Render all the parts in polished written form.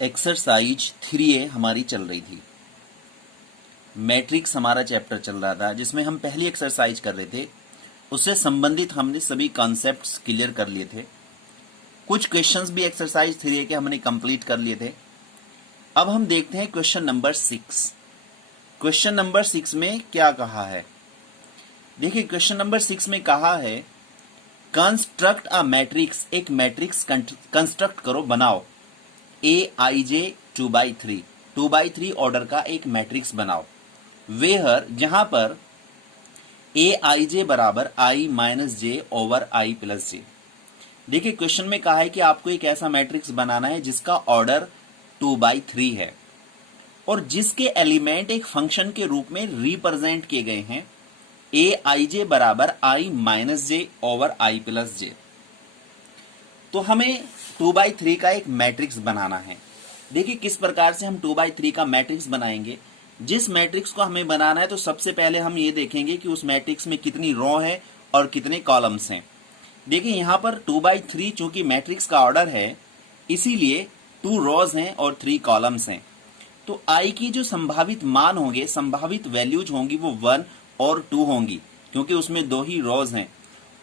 Exercise 3A हमारी चल रही थी। मैट्रिक्स हमारा चैप्टर चल रहा था जिसमें हम पहली एक्सरसाइज कर रहे थे। उससे संबंधित हमने सभी कॉन्सेप्ट्स क्लियर कर लिए थे। कुछ क्वेश्चंस भी एक्सरसाइज 3A के हमने कंप्लीट कर लिए थे। अब हम देखते हैं क्वेश्चन नंबर 6। क्वेश्चन नंबर 6 में क्या कहा है, देखिए क्वेश्चन नंबर 6 में कहा है कंस्ट्रक्ट अ मैट्रिक्स, एक मैट्रिक्स कंस्ट्रक्ट करो, बनाओ। Aij 2/3, 2/3 ऑर्डर का एक मैट्रिक्स बनाओ। वेहर, जहां पर Aij बराबर i minus j over i plus j. देखिए क्वेश्चन में कहा है कि आपको एक ऐसा मैट्रिक्स बनाना है जिसका ऑर्डर 2/3 है और जिसके एलिमेंट एक फंक्शन के रूप में रिप्रेजेंट किए गए हैं Aij बराबर i minus j over i plus j. तो हमें 2/3 का एक मैट्रिक्स बनाना है। देखिए किस प्रकार से हम 2/3 का मैट्रिक्स बनाएंगे। जिस मैट्रिक्स को हमें बनाना है तो सबसे पहले हम ये देखेंगे कि उस मैट्रिक्स में कितनी रो है और कितने कॉलम्स हैं। देखिए यहाँ पर 2/3 चूंकि मैट्रिक्स का ऑर्डर है इसीलिए 2 रोज हैं और 3 कॉलम्स हैं। तो i की जो संभावित मान होंगे, संभावित वैल्यूज होंगी वो 1 और 2 होंगी क्योंकि उसमें 2 ही रोज हैं,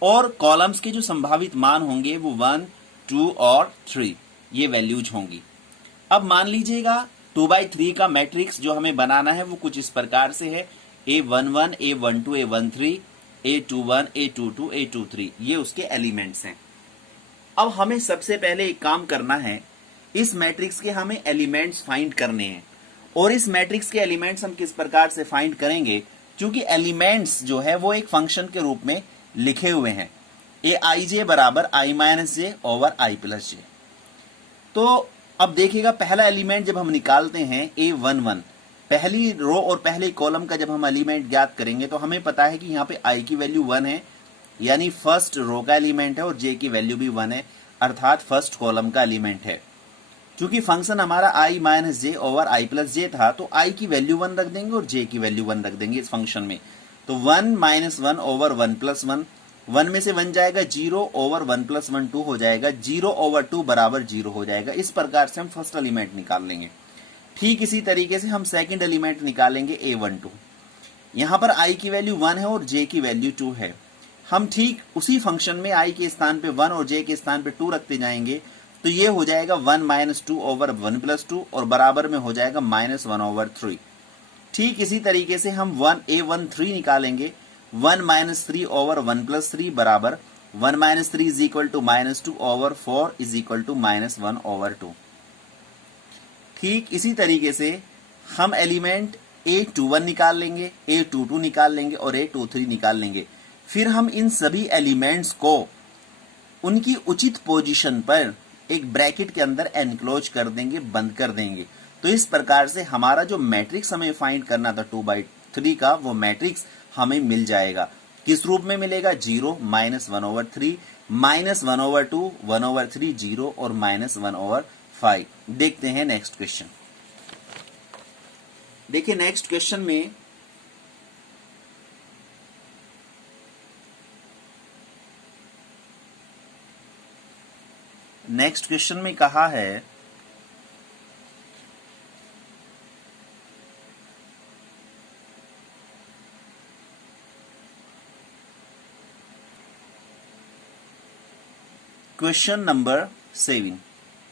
और कॉलम्स के जो संभावित मान होंगे वो 1, 2 और 3 ये वैल्यूज होंगी। अब मान लीजिएगा 2/3 का मैट्रिक्स जो हमें बनाना है वो कुछ इस प्रकार से है। A11, A12, A13, A21, A22, A23 ये उसके एलिमेंट्स हैं। अब हमें सबसे पहले एक काम करना है, इस मैट्रिक्स के हमें एलिमेंट्स फाइंड करने हैं। और इस मैट्रिक्स के एलिमेंट्स हम किस प्रकार से फाइंड करेंगे, क्योंकि एलिमेंट्स जो है वो एक फंक्शन के रूप में लिखे हुए हैं। Aij बराबर i minus j over i plus j. तो अब देखिएगा पहला एलिमेंट जब हम निकालते हैं A11, पहली रो और पहले कॉलम का जब हम एलिमेंट ज्ञात करेंगे तो हमें पता है कि यहाँ पे i की वैल्यू 1 है, यानी फर्स्ट रो का एलिमेंट है, और j की वैल्यू भी 1 है अर्थात फर्स्ट कॉलम का एलिमेंट है। चूंकि फंक्शन हमारा i minus j over i plus j था तो i की वैल्यू 1 रख देंगे और j की वैल्यू 1 रख देंगे इस फंक्शन में। तो 1 माइनस 1 ओवर 1 प्लस 1, 1 में से 1 जाएगा 0 ओवर 1 प्लस 1 2 हो जाएगा, 0 ओवर 2 बराबर 0 हो जाएगा। इस प्रकार से हम फर्स्ट एलिमेंट निकाल लेंगे। ठीक इसी तरीके से हम सेकंड एलिमेंट निकालेंगे A12। यहां पर i की वैल्यू 1 है और j की वैल्यू 2 है। हम ठीक उसी फंक्शन में i के स्थान पे 1 और j के स्थान पे 2 रखते जाएंगे तो ये हो जाएगा 1 माइनस 2 ओवर 1 प्लस 2 और बराबर में हो जाएगा माइनस 1 ओवर 3। ठीक इसी तरीके से हम A13 निकालेंगे, 1 माइनस 3 ओवर 1 प्लस 3 बराबर 1 minus 3 is equal to minus 2 over 4 is equal to minus 1 over 2। ठीक इसी तरीके से हम एलिमेंट A21 निकाल लेंगे, A22 निकाल लेंगे और A23 निकाल लेंगे। फिर हम इन सभी एलिमेंट्स को उनकी उचित पोजीशन पर एक ब्रैकेट के अंदर एनक्लोज कर देंगे, बंद कर देंगे। तो इस प्रकार से हमारा जो मैट्रिक्स हमें फाइंड करना था 2/3 का, वो मैट्रिक्स हमें मिल जाएगा। किस रूप में मिलेगा? 0, minus 1 over 3, minus 1 over 2, 1 over 3, 0 और माइनस 1 ओवर 5। देखते हैं नेक्स्ट क्वेश्चन। देखिए नेक्स्ट क्वेश्चन में कहा है question number 7,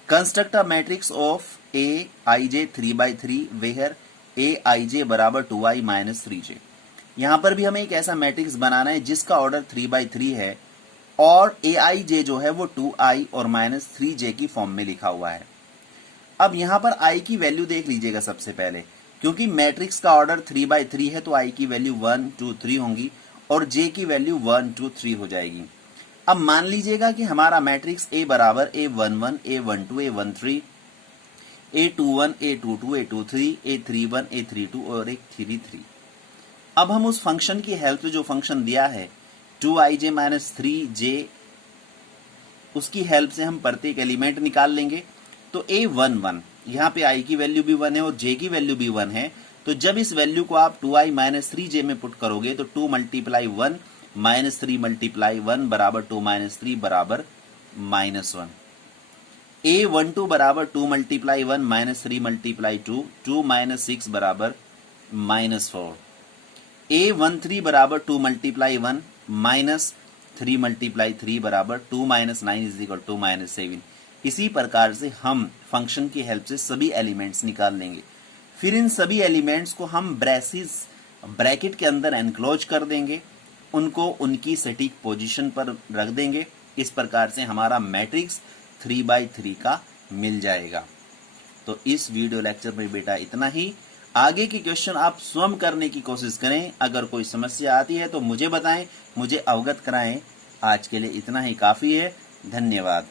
construct a matrix of Aij 3/3 where Aij बराबर 2i माइनस 3j। यहां पर भी हमें एक ऐसा मैट्रिक्स बनाना है जिसका ऑर्डर 3/3 है और Aij जो है वो 2i और माइनस 3j की फॉर्म में लिखा हुआ है। अब यहां पर i की वैल्यू देख लीजिएगा सबसे पहले, क्योंकि मैट्रिक्स का ऑर्डर 3/3 है तो i की वैल्यू 1, 2, 3 होंगी और j की वैल्यू 1, 2, 3 हो जाएगी। अब मान लीजिएगा कि हमारा मैट्रिक्स A बराबर A11, A12, A13, A21, A22, A23, A31, A32 और A33। अब हम उस फंक्शन की हेल्प से, जो फंक्शन दिया है 2ij माइनस 3j, उसकी हेल्प से हम प्रत्येक एलिमेंट निकाल लेंगे। तो A11, यहाँ पे i की वैल्यू भी 1 है और j की वैल्यू भी 1 है, तो जब इस वैल्यू को आप 2i माइनस 3j में पुट करोगे तो 2 मल्टीप्लाई 1 माइनस 3 मल्टीप्लाई 1 बराबर 2 माइनस 3 बराबर -1। A12 बराबर 2 मल्टीप्लाई 1 माइनस 3 मल्टीप्लाई 2, 2 माइनस 6 बराबर -4। A13 बराबर 2 मल्टीप्लाई 1 माइनस 3 मल्टीप्लाई 3 बराबर 2 माइनस 9 इज इक्वल टू -7। इसी प्रकार से हम फंक्शन की हेल्प से सभी एलिमेंट्स निकाल लेंगे। फिर इन सभी एलिमेंट्स को हम ब्रैकेट के अंदर एनक्लोज कर देंगे, उनको उनकी सटीक पोजीशन पर रख देंगे। इस प्रकार से हमारा मैट्रिक्स 3/3 का मिल जाएगा। तो इस वीडियो लेक्चर में बेटा इतना ही। आगे की क्वेश्चन आप स्वयं करने की कोशिश करें। अगर कोई समस्या आती है तो मुझे बताएं, मुझे अवगत कराएं। आज के लिए इतना ही काफी है। धन्यवाद।